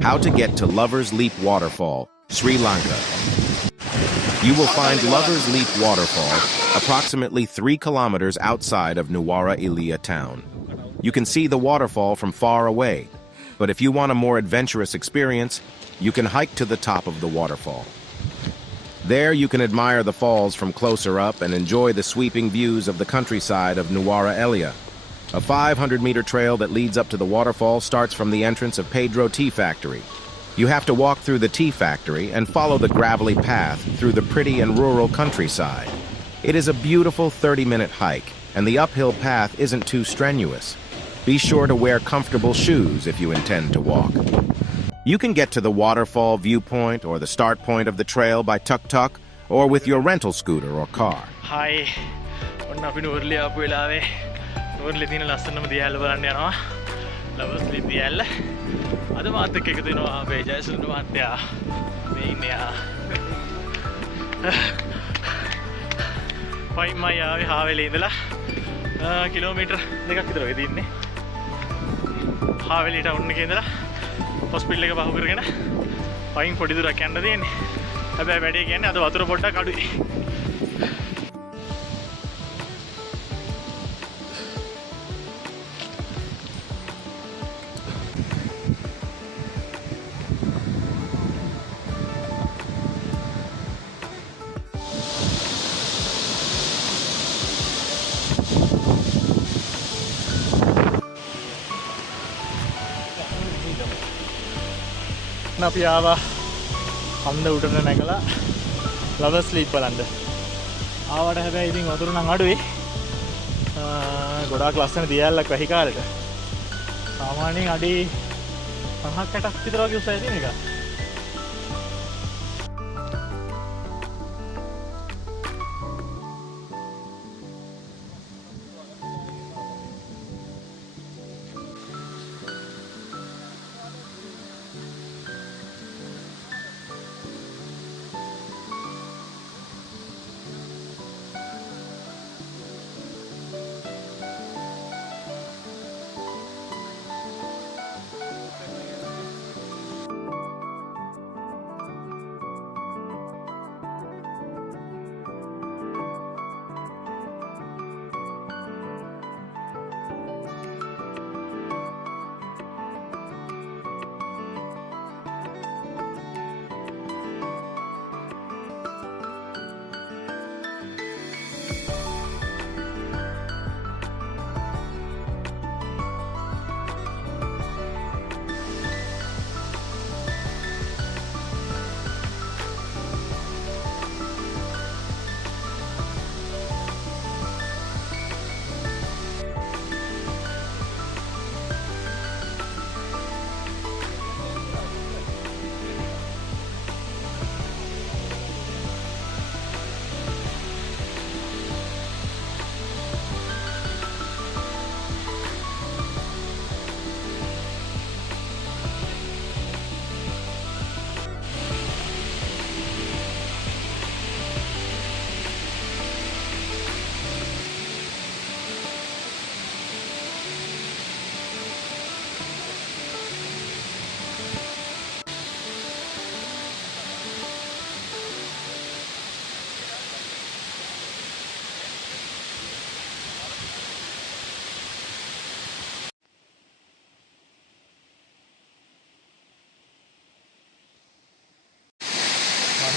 How to get to Lover's Leap Waterfall, Sri Lanka. You will find Lover's Leap Waterfall approximately 3 kilometers outside of Nuwara Eliya town. You can see the waterfall from far away, but if you want a more adventurous experience, you can hike to the top of the waterfall. There you can admire the falls from closer up and enjoy the sweeping views of the countryside of Nuwara Eliya. A 500-meter trail that leads up to the waterfall starts from the entrance of Pedro Tea Factory. You have to walk through the tea factory and follow the gravelly path through the pretty and rural countryside. It is a beautiful 30-minute hike, and the uphill path isn't too strenuous. Be sure to wear comfortable shoes if you intend to walk. You can get to the waterfall viewpoint or the start point of the trail by tuk-tuk or with your rental scooter or car. Hi, I'm Nuwara Eliya District. ලස්සනම දියැල බලන්න යනවා. Lover's Leap දියැල. අද මාත් එක්ක එකතු වෙනවා අපේ ජයසුන්දර මහත්තයා. මේ ඉන්නේ පයින්මයි ආවේ හාවෙලිය ඉඳලා කිලෝමීටර් 2ක් විතර වෙදී ඉන්නේ. හාවෙලිය ටවුන් එකේ ඉඳලා හොස්පිටල් එක පහු කරගෙන පයින් පොඩි දුරක් යන්න තියෙන්නේ. හැබැයි වැඩේ කියන්නේ අද වතුර පොඩ්ඩක් අඩුයි. අපි ආවා කන්ද උඩට නැගලා Lover's Leap බලන්න. ආවට හැබැයි ඉතින් වතුර නම් අඩුයි. ගොඩාක් ලස්සන දියැලක් වැහි කාලෙට. සාමාන්‍යයෙන් අඩි 5ක් 8ක් විතර වගේ උසයි තියෙන එක.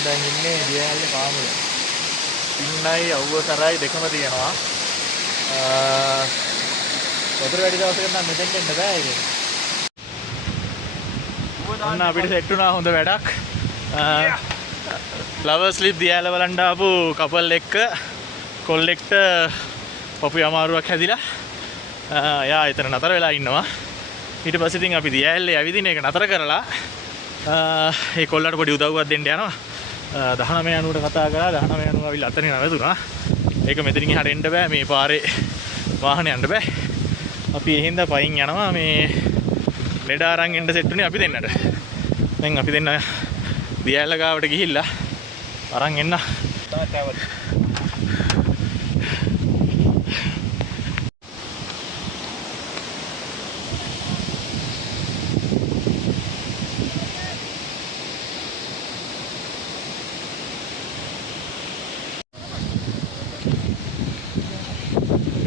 දැන් ඉන්නේ දියැලේ පාමුල. ඉන්නයි අවුවතරයි දෙකම තියෙනවා. වතුර වැඩි දවසකට නම් මෙතෙන් එන්න බෑ ඉතින්. ඔන්න අපිට සෙට් වුණා හොඳ වැඩක්. Lover's Leap දියැල බලන්න ආපු කපල් එක්ක කොල්ලෙක්ට පපු අමාරුවක් හැදිලා යා එතන නතර වෙලා ඉන්නවා. ඊට පස්සේ ඉතින් අපි දියැලේ ඇවිදින එක නතර කරලා ඒ කොල්ලට පොඩි උදව්වක් දෙන්න යනවා. 1990ට කතා කරා 1990 අවිල්ල අතරින් නැවතුණා. ඒක මෙතනින් එහාට එන්න බෑ මේ පාරේ වාහන යන්න බෑ. අපි ඒ හින්දා පයින් යනවා මේ ලෙඩ අරන් එන්න සෙට් උනේ අපි දෙන්නට. දැන් අපි දෙන්න දියැල ගාවට ගිහිල්ලා අරන් එන්න.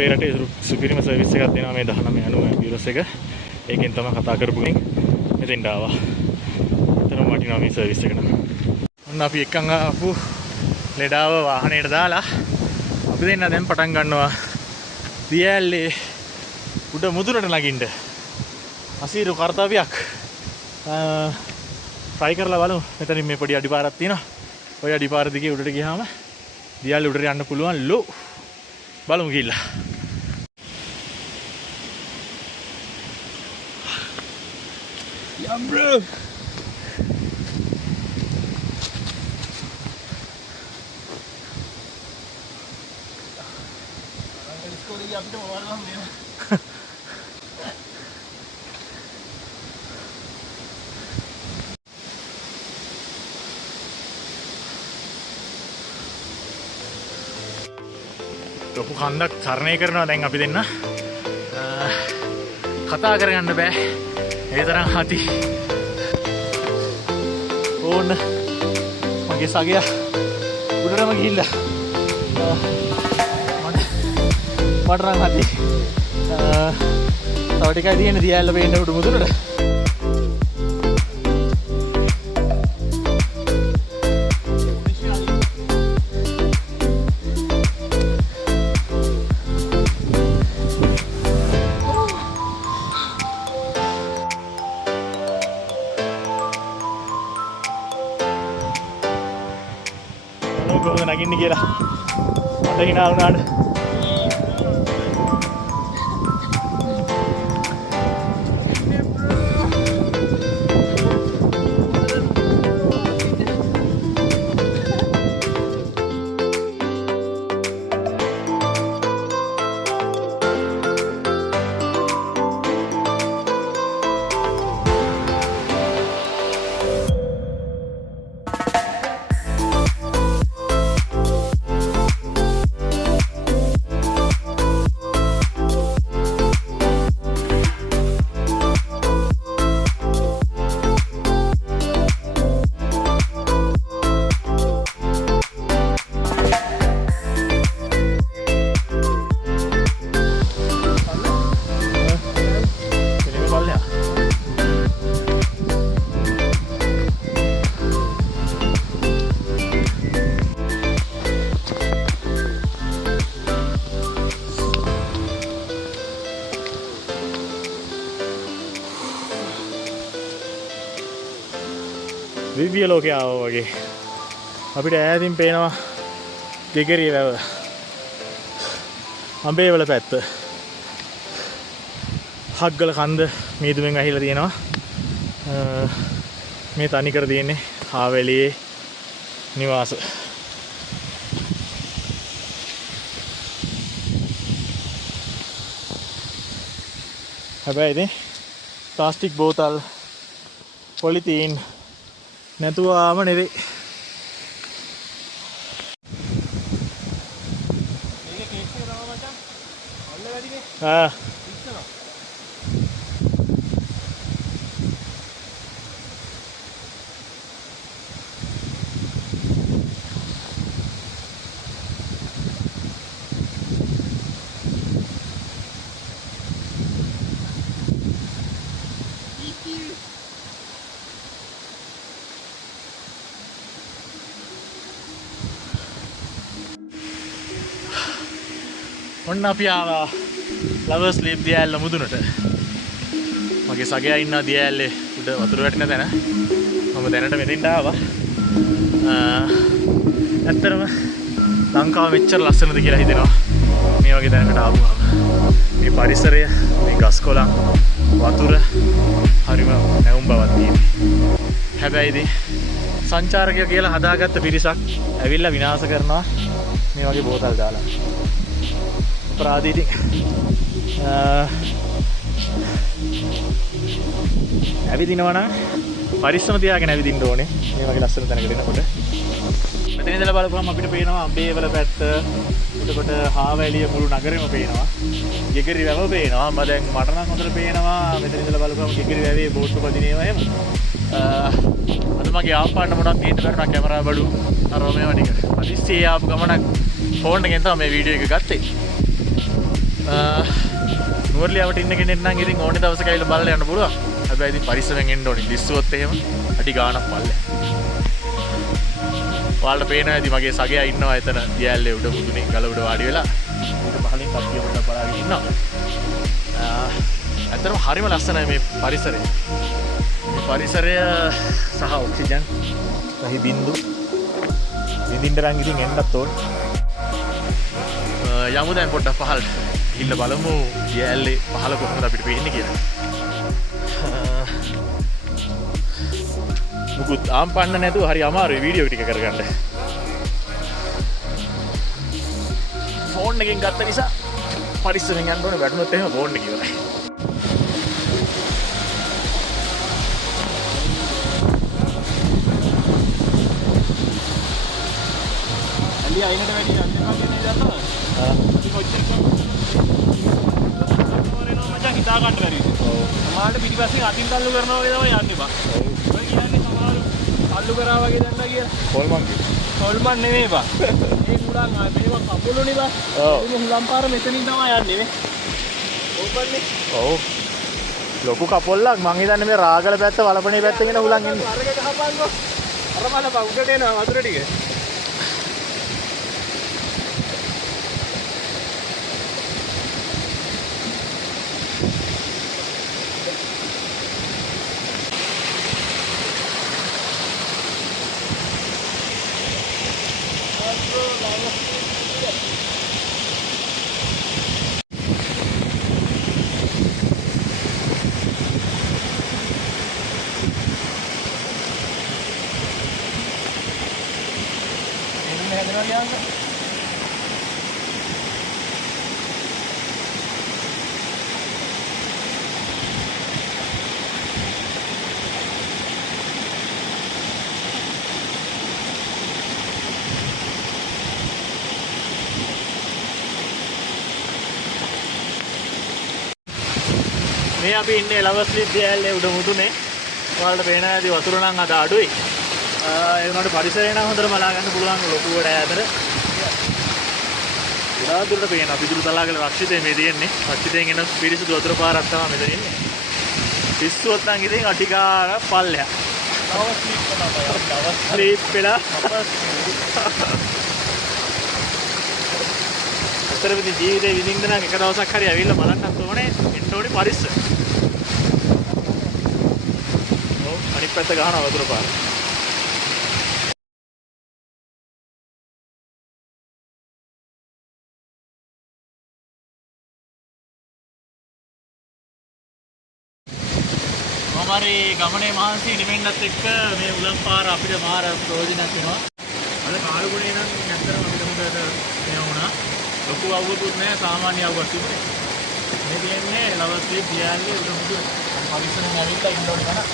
අපේ රටේ සුපිරිම සර්විස් එකක් දෙනවා මේ 1990 යුරෝස් එක. ඒකෙන් තමයි කතා කරපු කෙනෙක් මෙතෙන්ට ආවා. එතරම් වටිනවා මේ සර්විස් එක නම්. ඔන්න අපි එක්කන් ආපු ලෙඩාව වාහනේට දාලා අපි දෙන්න දැන් පටන් ගන්නවා දියැලේ උඩ මුදුනට නගින්න. අසීරු කාර්යයක්. try කරලා බලමු. මෙතනින් මේ පොඩි අඩිපාරක් තියෙනවා. ඔය අඩිපාර දිගේ උඩට ගියාම දියැලේ උඩට යන්න පුළුවන් ලෝ. බලමු ගිහිල්ලා. යම් බ්‍රෝ. ලොකු කන්දක් තරණය කරනවා දැන් අපි දෙන්න. කතා කරගන්න බෑ. ඒ තරම් හති. ඕන්න මගේ සගය උඩටම ගිහිල්ලා. මට නම් හති. තව ටිකයි තියෙන්නේ දියැල්ල පේන්න උඩ මුදුනට. කොහොමද නගින්නේ කියලා මට hina වුණාට දිව්‍ය ලෝකේ ආවා වගේ. අපිට ඈතින් පේනවා දෙගිරිය වැව. අඹේවල පැත්ත. හග්ගල කන්ද මීදුමෙන් ඇහිලා තියෙනවා. මේ තනි කර තියෙන්නේ හාවෙලියේ නිවාස. හැබැයි ඉතින් ප්ලාස්ටික් බෝතල් පොලිතීන් නැතුවාම නෙවෙයි. මේකේ කේස් එක තමයි මචං. ඔන්න වැඩිනේ. ඉස්සනවා. ඔන්න අපි ආවා ලවර්ස් ලීප් දියැල්ල මුදුනට. මගේ සගයා ඉන්නවා දියැල්ලේ උඩ වතුර වැටෙන තැන. මම දැනට මෙතෙන්ට ආවා. ඇත්තටම ලංකාව මෙච්චර ලස්සනද කියලා හිතෙනවා මේ වගේ තැනකට ආවම. මේ පරිසරය, මේ ගස් කොළන්, වතුර හරිම නැවුම් බවක් තියෙනවා. හැබැයි ඉතින් සංචාරකයෝ කියලා හදාගත්ත පිරිසක් ඇවිල්ලා විනාශ කරනවා මේ වගේ බෝතල් දාලා. අපරාධීටි ඇවිදිනවා නම් පරිස්සම තියාගෙන ඇවිදින්න ඕනේ මේ වගේ ලස්සන තැනකට එනකොට. මෙතන ඉඳලා බලපුවම අපිට පේනවා අඹේවල පැත්ත, එතකොට හාවැලිය මුළු නගරෙම පේනවා. ගෙගිරි වැව පේනවා. මම දැන් මට නම් හොඳට පේනවා මෙතන ඉඳලා බලපුවම ගෙගිරි වැවේ බෝට්ටු පදිනේවා එහෙම. අද මගේ ආපාන්න මොනක් ගේන්න බැරුණා කැමරා බඩු අර මේවා ටික. අදිස්සියේ ආපු ගමනක් ෆෝන් එකෙන් තමයි මේ වීඩියෝ එක ගත්තේ. නුවරලියාවට ඉන්න කෙනෙක් නම් ඉතින් ඕනේ දවසක ඇවිල්ලා බලලා යන්න පුළුවන්. හැබැයි ඉතින් පරිස්සමෙන් එන්න ඕනේ. දිස්සුවොත් එහෙම අඩි ගාණක් පල්ලෙ. ඔයාලට පේනවා ඇති මගේ සගයා ඉන්නවා එතන දියැල්ලේ උඩ මුදුනේ ගල උඩ වාඩි වෙලා. ඊට පහලින් කප්පිය පොඩ්ඩක් බලාගෙන ඉන්නවා. ඇත්තටම හරිම ලස්සනයි මේ පරිසරය. මේ පරිසරය සහ ඔක්සිජන් සහි බින්දු විඳින්න නම් ඉතින් එන්නත් ඕන. යමු දැන් පොඩ්ඩක් පහළට. ගිහිල්ලා බලමු දියැල්ලේ පහළ කොහොමද අපිට පේන්නේ කියලා. මුකුත් ආම්පන්න නැතුව හරි අමාරුයි වීඩියෝ ටික කරගන්න. ෆෝන් එකෙන් ගත්ත නිසා පරිස්සමෙන් යන්න ඕනේ. වැටුනොත් එහෙම ෆෝන් එක ඉවරයි. අලිය අයිනට වැඩි යන්නේ කන්නේ නේද අතන? අපි කොච්චර කරනවද මචං හිතා ගන්න බැරි. ඔව්. සමහරට පිටිපස්සෙන් අතින් තල්ලු කරනවා වගේ තමයි යන්නේ බා. ඔව්. ඔය කියන්නේ සමහර තල්ලු කරා වගේ දන්නා කියලා. හොල්මන් කිව්වා. හොල්මන් නෙමෙයි බා. මේ කුඩන් මේවා කපුළුනේ බා. ඔව්. මේ හුලම් පාර මෙතනින් තමයි යන්නේ නේ. ඕපන්නේ. ඔව්. ලොකු කපොල්ලක් මං හිතන්නේ මේ රාගල පැත්ත වලපනේ පැත්තෙන් එන හුලන් එන්නේ. අරක ගහපන්කෝ. අර බලපන් උඩට එනවා වතුර ටික. මේ අපි ඉන්නේ ලවස්ලි දියැල්ලේ උඩ මුදුනේ. ඔයාලට පේනවා ඇති වතුර නම් අද අඩුයි. ඒ වුණාට පරිසරය නම් හොඳට බලා ගන්න පුළුවන් ලොකුවට ඈතට. ගොඩාක් දුරට පේනවා පිදුරුතලාගල රක්ෂිතේ මේ තියෙන්නේ. රක්ෂිතෙන් එන පිරිසිදු වතුර පාරක් තමයි මෙතන ඉන්නේ. පිස්සුවත් නම් ඉතින් අටිකාර පල්ලයක්. ස්ලීප් වෙලා. අතරමැදි ජීවිතේ විඳින්න නම් එක දවසක් හරි ඇවිල්ලා බලන්නත් ඕනේ. එන්න ඕනේ පරිස්සම. ඔව් අනිත් පැත්ත ගහනවා වතුර පාර. මාරේ ගමනේ මහන්සි නිවෙන්නත් එක්ක මේ උලම් පාර අපිට මාර ප්‍රයෝජනක් වෙනවා. අද කාලුගුණේ නම් ඇත්තටම අපිට හොඳට මේ වුණා. ලොකු අවුවකුත් නැහැ සාමාන්‍ය අවුවක් තිබුණේ. මේ කියන්නේ ලවස්ලි දියැල්ලේ උඩ මුදුන පරිස්සමෙන් ඇවිල්ලා ඉන්න ඕනේ නේද?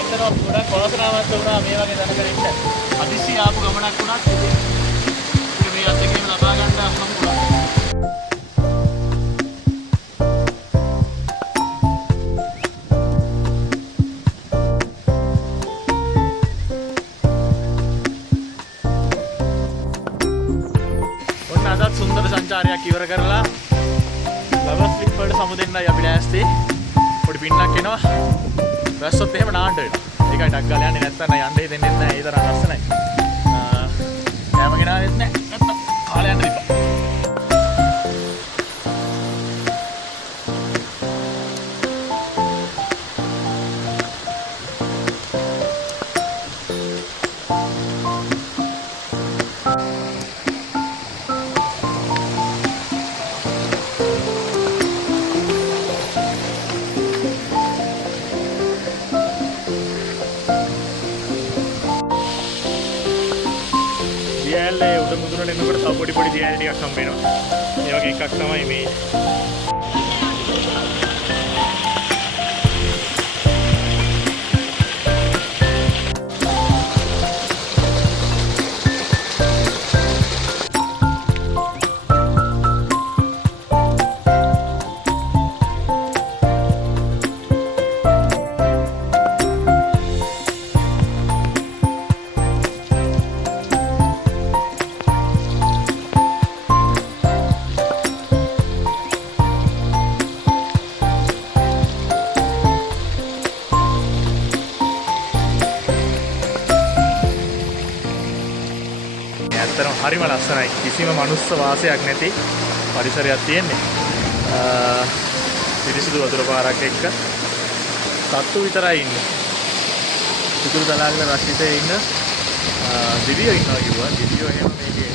අතන ගොඩක් වාසනාවන්ත වුණා මේ වගේ දැනගෙන ඉන්න. අදිසි ආපු ගමනක් වුණත් මේ අත්දැකීම ලබා ගන්න හම්බුණා. සුන්දර සංචාරයක් ඉවර කරලා ලවස්ලි වලට සමුදෙන්නයි අපි ලෑස්ති. පොඩි පින්නක් එනවා. වැස්සොත් එහෙම නාන්න වෙනවා. ඒකයි ඩක් ගාලා යන්නේ නැත්තම් යන්න දෙන්නේ නැහැ. ඒ තරම් ලස්සනයි. කැම ගෙනාවෙත් නැහැ. නැත්තම් කාලේ යන්න දෙපා. දියැල්ලේ උඩ මුදුනට එනකොට තව පොඩි පොඩි දියැලි ටිකක් හම්බ වෙනවා. ඒ වගේ එකක් තමයි මේ. ඇත්තටම හරිම ලස්සනයි. කිසිම මනුස්ස වාසයක් නැති පරිසරයක් තියෙන්නේ. පිරිසිදු වතුර පාරක් එක්ක සත්තු විතරයි ඉන්නේ. පිටුරුතලාගල රස්තිතේ ඉන්න දිවියෝ ඉන්නවා කිව්වා. දිවියෝ එහෙම මේකේ